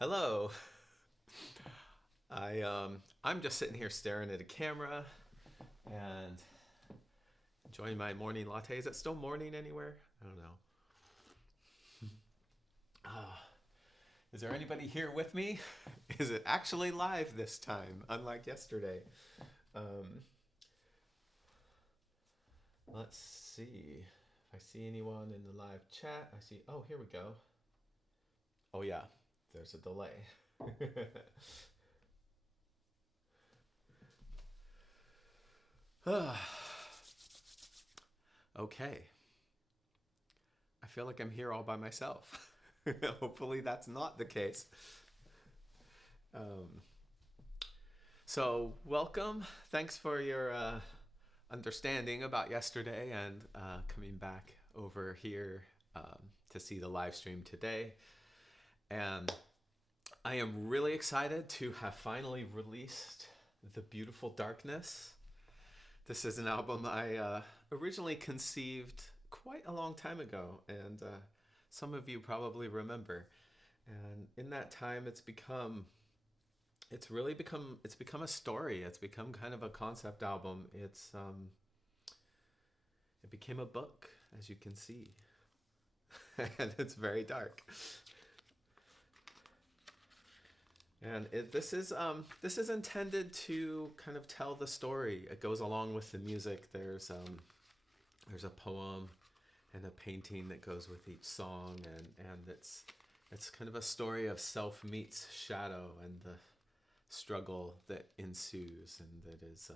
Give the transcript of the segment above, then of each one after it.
Hello. I'm just sitting here staring at a camera and enjoying my morning latte. Is it still morning anywhere? I don't know. Is there anybody here with me? Is it actually live this time, unlike yesterday? Um, let's see. If I see anyone in the live chat, I see. Oh, here we go. Oh, yeah, there's a delay. Okay. I feel like I'm here all by myself. Hopefully, that's not the case. Um, so, welcome. Thanks for your understanding about yesterday and coming back over here to see the live stream today. And I am really excited to have finally released The Beautiful Darkness. This is an album I originally conceived quite a long time ago, and some of you probably remember. And in that time, it's become a story. It's become kind of a concept album. It became a book, as you can see, and it's very dark. And this is intended to kind of tell the story. It goes along with the music. There's a poem and a painting that goes with each song, and it's kind of a story of self meets shadow and the struggle that ensues, and that is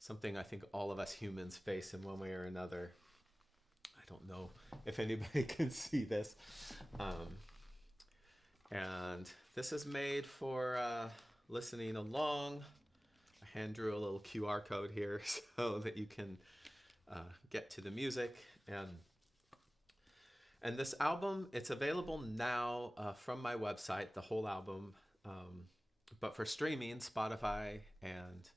something I think all of us humans face in one way or another. I don't know if anybody can see this. And this is made for listening along. I hand drew a little QR code here so that you can get to the music. And this album, it's available now from my website, the whole album. But for streaming, Spotify and,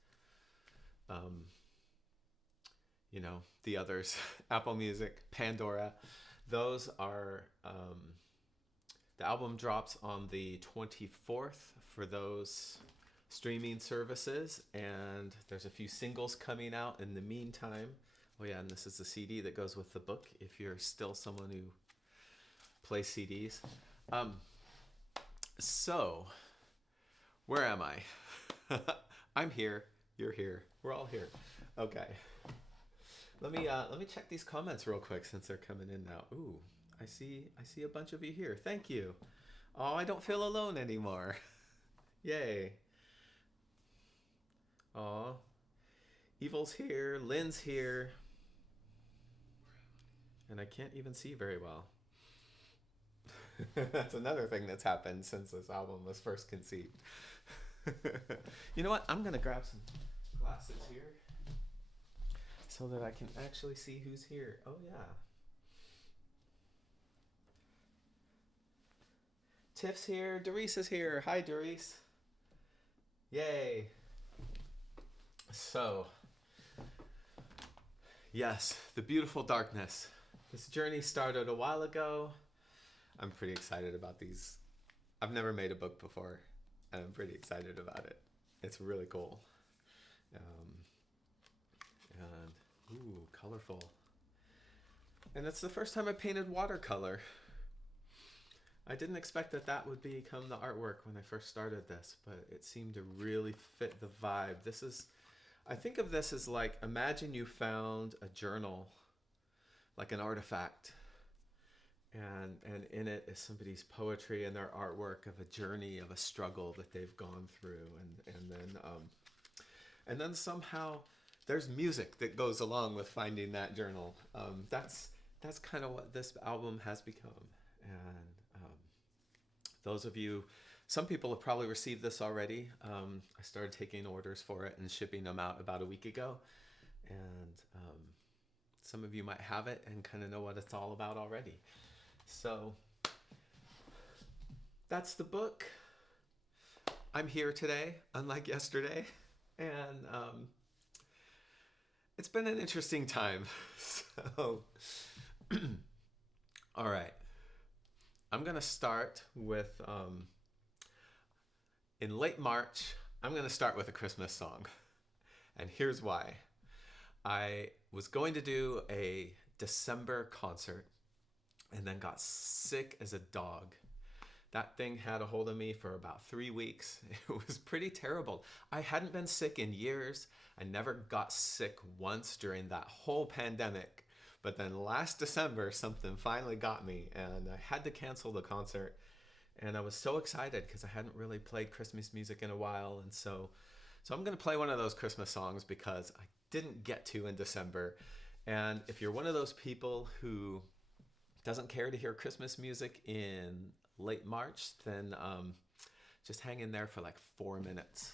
the others, Apple Music, Pandora, those are... the album drops on the 24th for those streaming services, and there's a few singles coming out in the meantime. Oh yeah, and this is the CD that goes with the book if you're still someone who plays CDs. So, where am I? I'm here. You're here. We're all here. Okay. Let me check these comments real quick since they're coming in now. Ooh. I see a bunch of you here. Thank you. Oh, I don't feel alone anymore. Yay. Oh, Evil's here. Lynn's here. And I can't even see very well. That's another thing that's happened since this album was first conceived. You know what? I'm going to grab some glasses here so that I can actually see who's here. Oh, yeah. Tiff's here. Doris is here. Hi, Doris. Yay. So, yes, The Beautiful Darkness. This journey started a while ago. I'm pretty excited about these. I've never made a book before, and I'm pretty excited about it. It's really cool. Ooh, colorful. And it's the first time I painted watercolor. I didn't expect that would become the artwork when I first started this, but it seemed to really fit the vibe. I think of this as like, imagine you found a journal, like an artifact, and in it is somebody's poetry and their artwork of a journey, of a struggle that they've gone through, and then somehow there's music that goes along with finding that journal. That's kind of what this album has become. And those of you, some people have probably received this already. I started taking orders for it and shipping them out about a week ago. And some of you might have it and kind of know what it's all about already. So that's the book. I'm here today, unlike yesterday. And it's been an interesting time. So, all right. I'm going to start with, in late March, I'm going to start with a Christmas song. And here's why. I was going to do a December concert and then got sick as a dog. That thing had a hold of me for about 3 weeks. It was pretty terrible. I hadn't been sick in years. I never got sick once during that whole pandemic. But then last December, something finally got me and I had to cancel the concert. And I was so excited because I hadn't really played Christmas music in a while. And so I'm going to play one of those Christmas songs because I didn't get to in December. And if you're one of those people who doesn't care to hear Christmas music in late March, then just hang in there for like 4 minutes.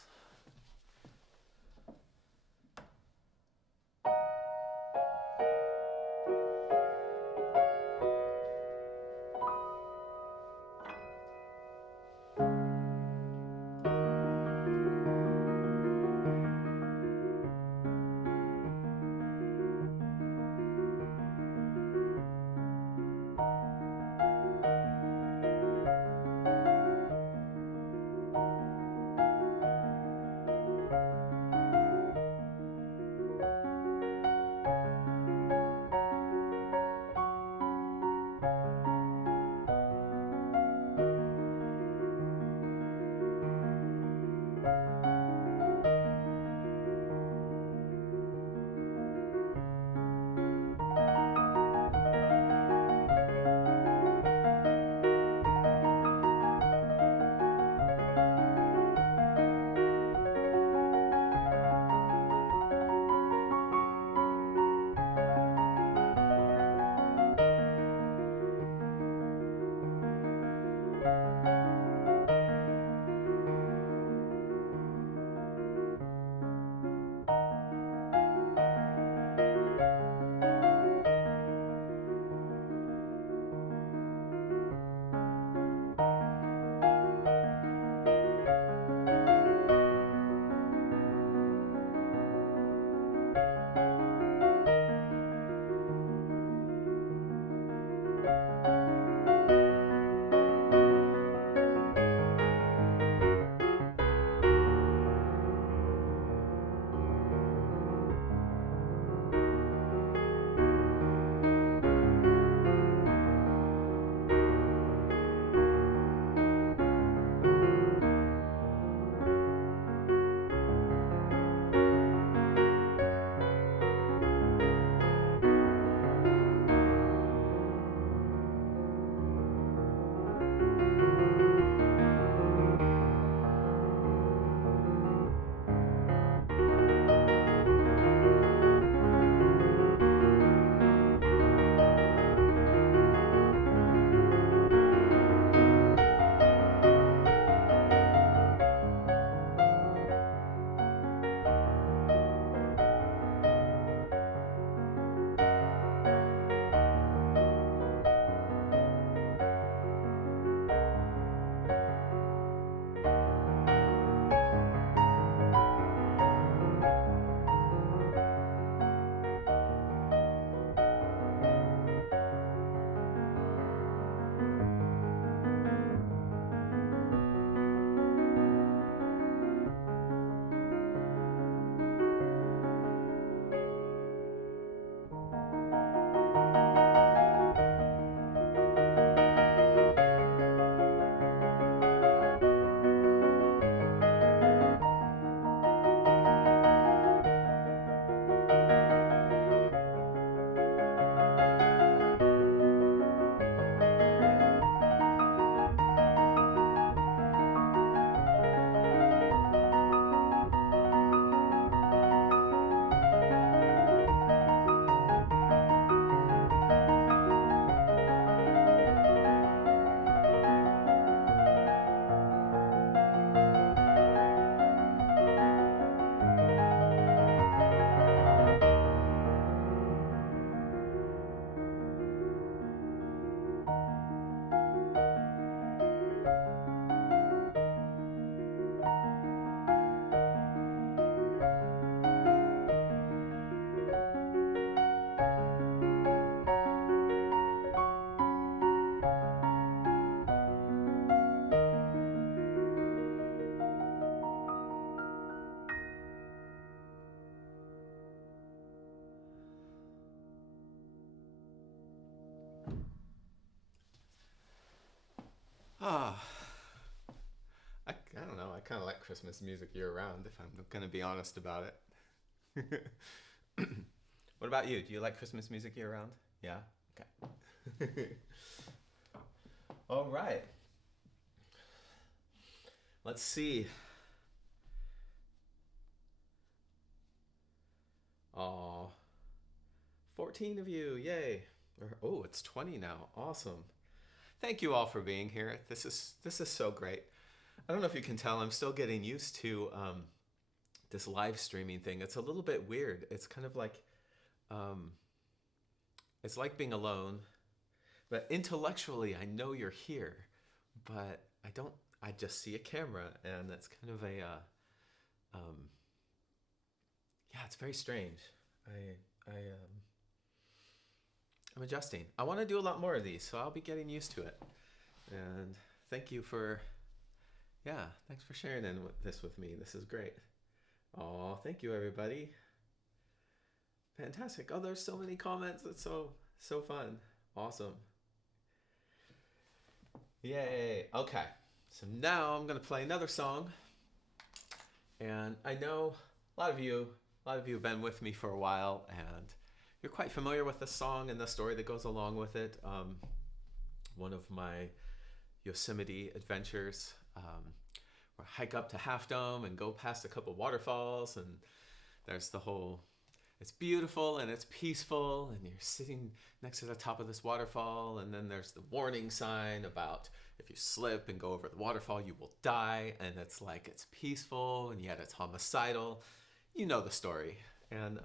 Ah, I don't know. I kind of like Christmas music year round, if I'm going to be honest about it. What about you? Do you like Christmas music year round? Yeah? Okay. All right. Let's see. Oh, 14 of you. Yay. Oh, it's 20 now. Awesome. Thank you all for being here. This is so great. I don't know if you can tell, I'm still getting used to this live streaming thing. It's a little bit weird. It's kind of like um, it's like being alone, but intellectually I know you're here, but I don't. I just see a camera, and that's kind of a um, yeah. It's very strange. I'm adjusting. I want to do a lot more of these, so I'll be getting used to it. And thank you for yeah. Thanks for sharing this with me. This is great. Oh, thank you, everybody. Fantastic. Oh, there's so many comments. It's so fun. Awesome. Yay. Okay. So now I'm gonna play another song. And I know a lot of you have been with me for a while, and you're quite familiar with the song and the story that goes along with it. One of my Yosemite adventures, where I hike up to Half Dome and go past a couple waterfalls, and there's the whole it's beautiful and it's peaceful, and you're sitting next to the top of this waterfall, and then there's the warning sign about if you slip and go over the waterfall you will die, and it's like it's peaceful and yet it's homicidal. You know the story. And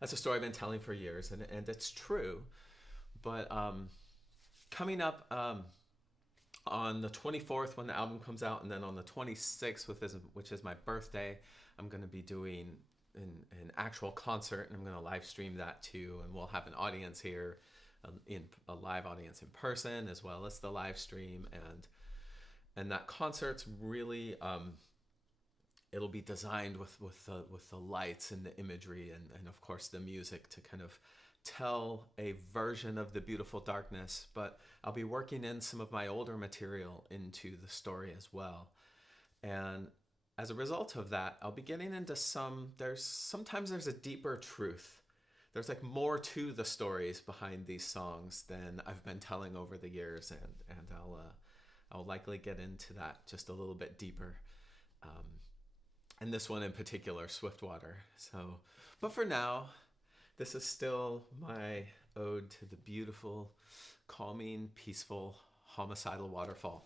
that's a story I've been telling for years, and it's true. But coming up on the 24th when the album comes out, and then on the 26th, which is my birthday, I'm going to be doing an actual concert, and I'm going to live stream that too, and we'll have an audience here, in a live audience in person, as well as the live stream. And that concert's really it'll be designed with the lights and the imagery, and of course the music, to kind of tell a version of the beautiful darkness. But I'll be working in some of my older material into the story as well. And as a result of that, I'll be getting into sometimes there's a deeper truth. There's like more to the stories behind these songs than I've been telling over the years, and I'll likely get into that just a little bit deeper. And this one in particular, Swiftwater. So, but for now, this is still my ode to the beautiful, calming, peaceful, homicidal waterfall.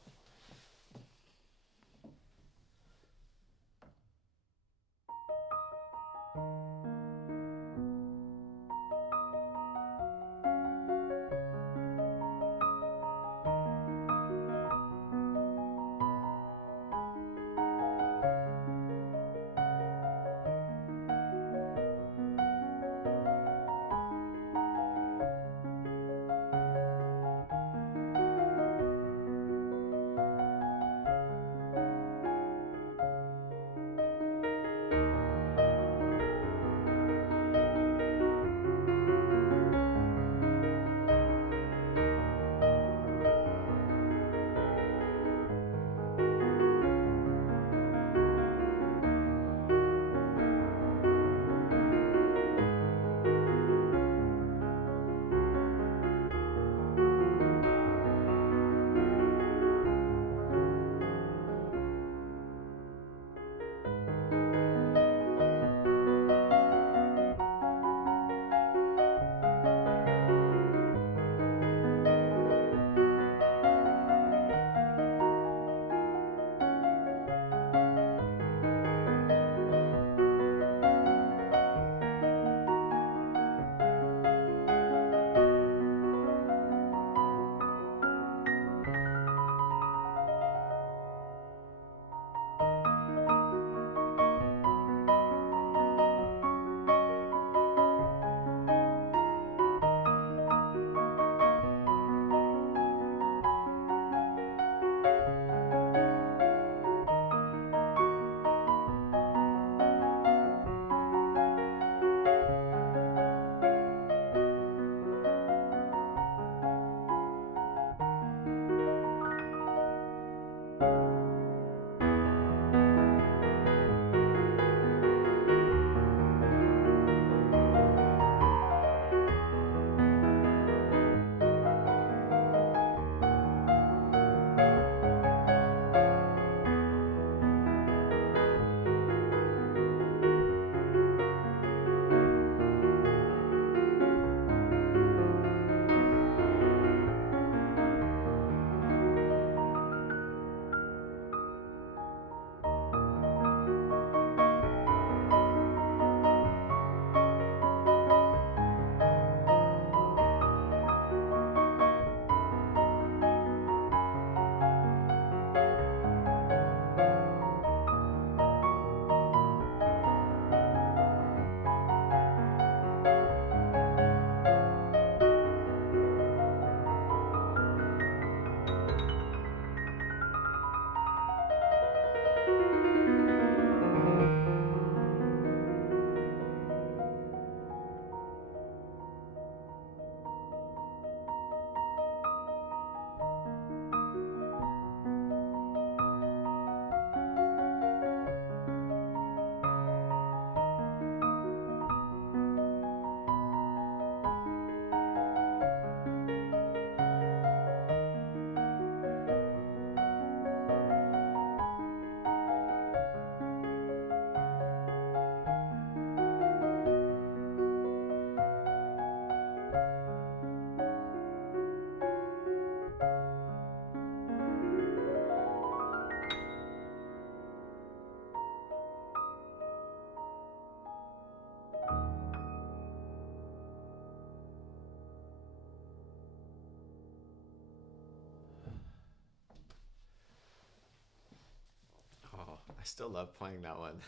I still love playing that one.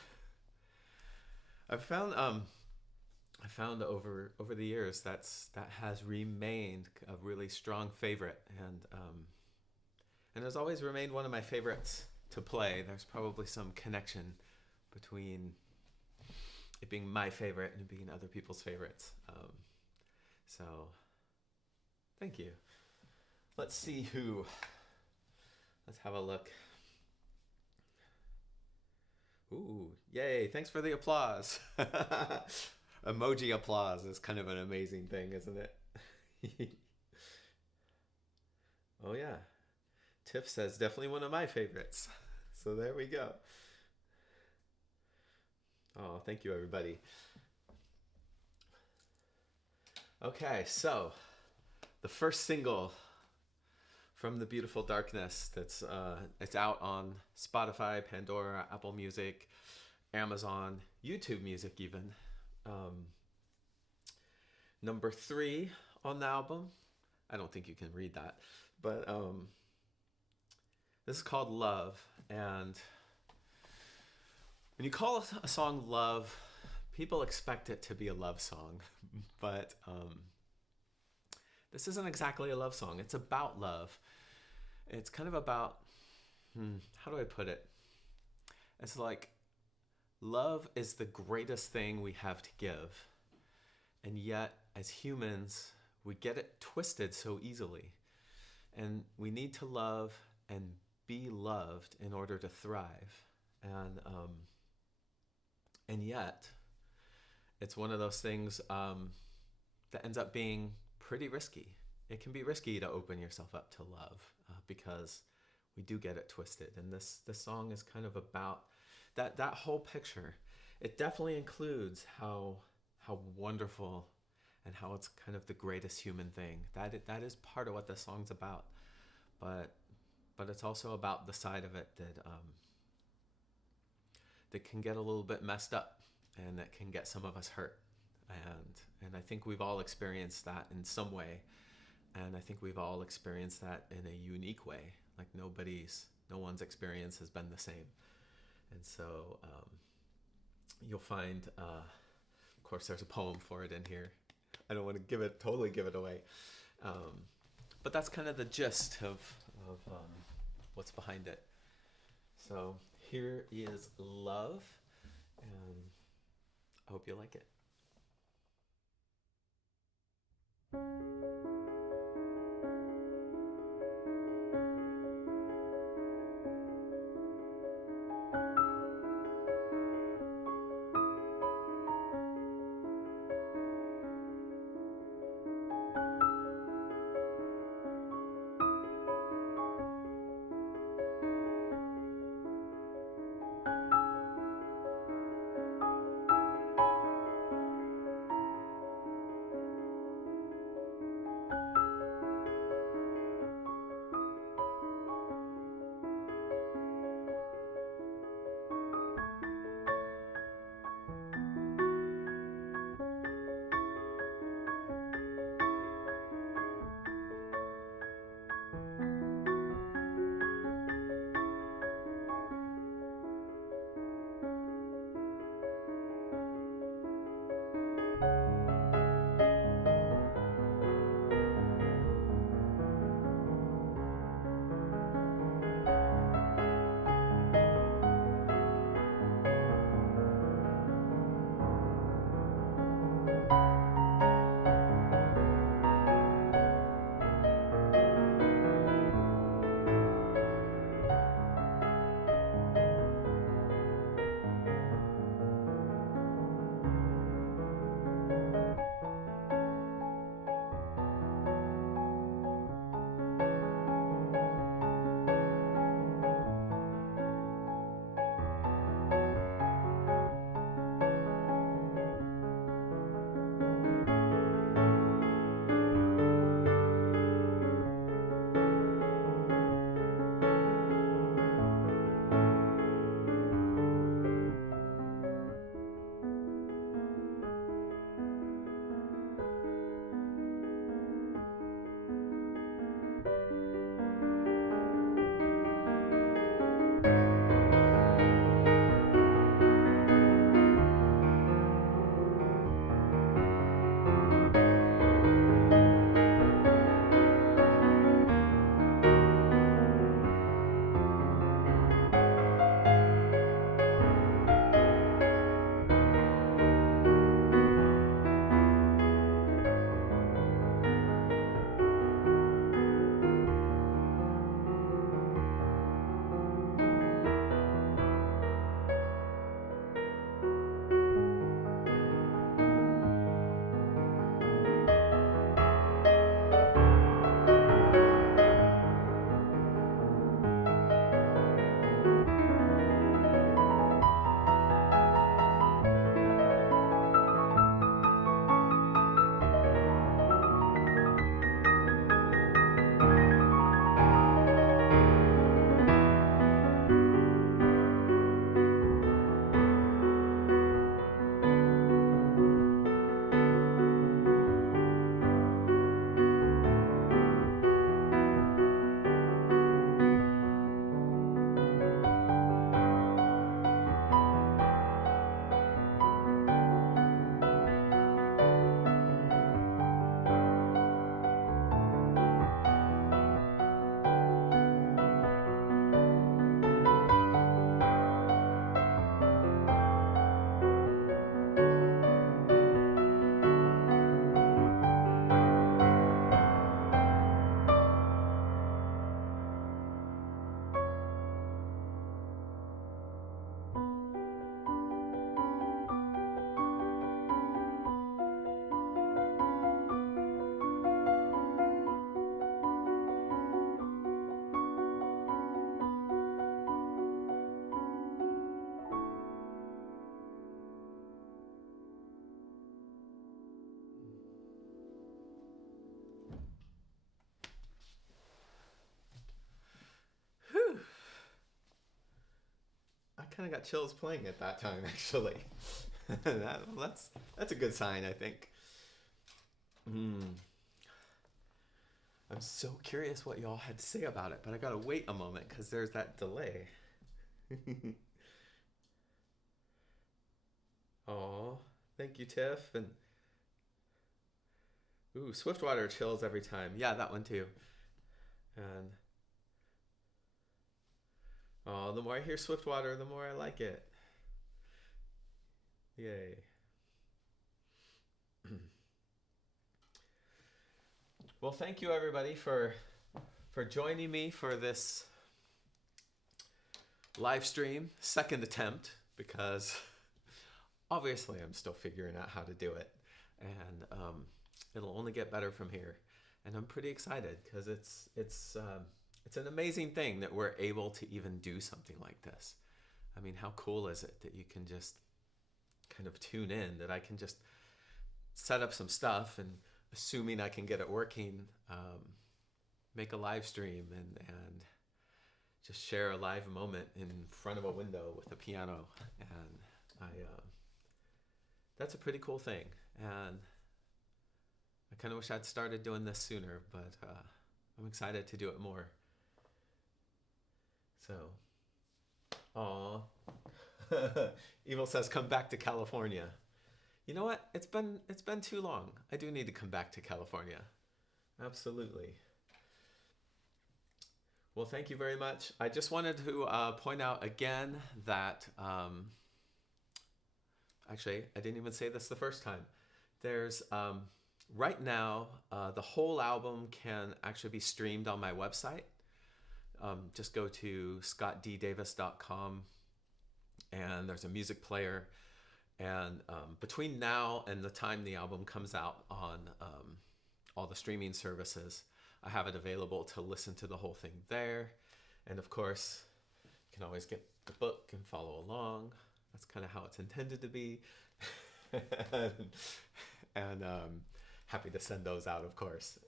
I found over the years that has remained a really strong favorite, and has always remained one of my favorites to play. There's probably some connection between it being my favorite and it being other people's favorites. So thank you. Let's see who. Let's have a look. Ooh, yay, thanks for the applause. Emoji applause is kind of an amazing thing, isn't it? Oh yeah. Tiff says definitely one of my favorites. So there we go. Oh, thank you everybody. Okay, so the first single from The Beautiful Darkness that's it's out on Spotify, Pandora, Apple Music, Amazon, YouTube Music even. Number 3 on the album. I don't think you can read that, but this is called Love. And when you call a song Love, people expect it to be a love song, but this isn't exactly a love song. It's about love. It's kind of about, how do I put it? It's like, love is the greatest thing we have to give. And yet, as humans, we get it twisted so easily. And we need to love and be loved in order to thrive. And yet, it's one of those things that ends up being pretty risky. It can be risky to open yourself up to love because we do get it twisted. And this song is kind of about that whole picture. It definitely includes how wonderful and how it's kind of the greatest human thing. That is part of what the song's about. But it's also about the side of it that can get a little bit messed up and that can get some of us hurt. And I think we've all experienced that in some way. And I think we've all experienced that in a unique way. Like no one's experience has been the same. And so you'll find, of course, there's a poem for it in here. I don't want to totally give it away. But that's kind of the gist of what's behind it. So here is Love, and I hope you like it. kind of got chills playing at that time, actually. That's a good sign, I think. I'm so curious what y'all had to say about it, but I gotta wait a moment because there's that delay. Oh, thank you, Tiff. And ooh, Swiftwater chills every time. Yeah, that one too. And oh, the more I hear Swiftwater, the more I like it. Yay. Well, thank you everybody for joining me for this live stream, second attempt, because obviously I'm still figuring out how to do it, and it'll only get better from here. And I'm pretty excited because it's an amazing thing that we're able to even do something like this. I mean, how cool is it that you can just kind of tune in, that I can just set up some stuff and assuming I can get it working, make a live stream and just share a live moment in front of a window with a piano. And that's a pretty cool thing. And I kind of wish I'd started doing this sooner, but I'm excited to do it more. So, aw. Evil says, come back to California. You know what? It's been too long. I do need to come back to California. Absolutely. Well, thank you very much. I just wanted to point out again that, actually, I didn't even say this the first time. There's, right now, the whole album can actually be streamed on my website. Just go to scottddavis.com and there's a music player. And between now and the time the album comes out on all the streaming services, I have it available to listen to the whole thing there. And of course, you can always get the book and follow along. That's kind of how it's intended to be. And happy to send those out, of course.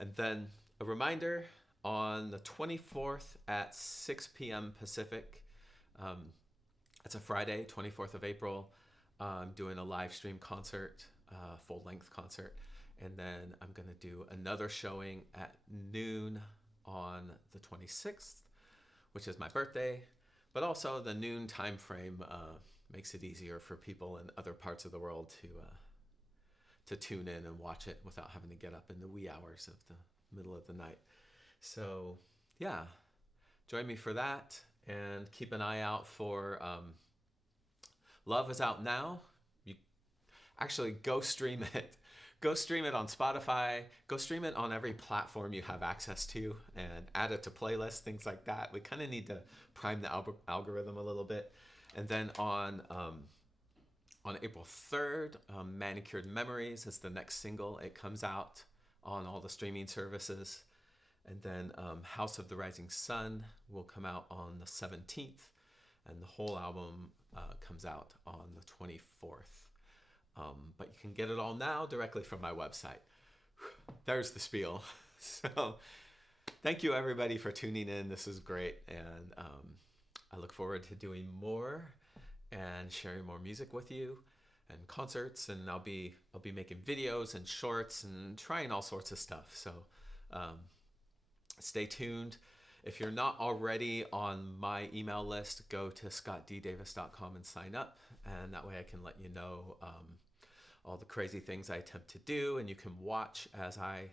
And then a reminder, on the 24th at 6 p.m. Pacific, it's a Friday, 24th of April. I'm doing a live stream concert, full-length concert. And then I'm going to do another showing at noon on the 26th, which is my birthday. But also the noon time frame makes it easier for people in other parts of the world to tune in and watch it without having to get up in the wee hours of the middle of the night. So yeah, join me for that. And keep an eye out for Love is out now. You actually go stream it. Go stream it on Spotify. Go stream it on every platform you have access to and add it to playlists, things like that. We kind of need to prime the algorithm a little bit. And then on April 3rd, Manicured Memories is the next single. It comes out on all the streaming services. And then House of the Rising Sun will come out on the 17th, and the whole album comes out on the 24th. But you can get it all now directly from my website. There's the spiel. So thank you everybody for tuning in. This is great, and I look forward to doing more and sharing more music with you and concerts, and I'll be making videos and shorts and trying all sorts of stuff. So stay tuned. If you're not already on my email list, go to scottddavis.com and sign up, and that way I can let you know all the crazy things I attempt to do, and you can watch as I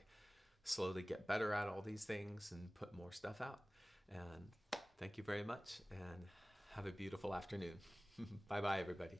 slowly get better at all these things and put more stuff out. And thank you very much, and have a beautiful afternoon. Bye-bye, everybody.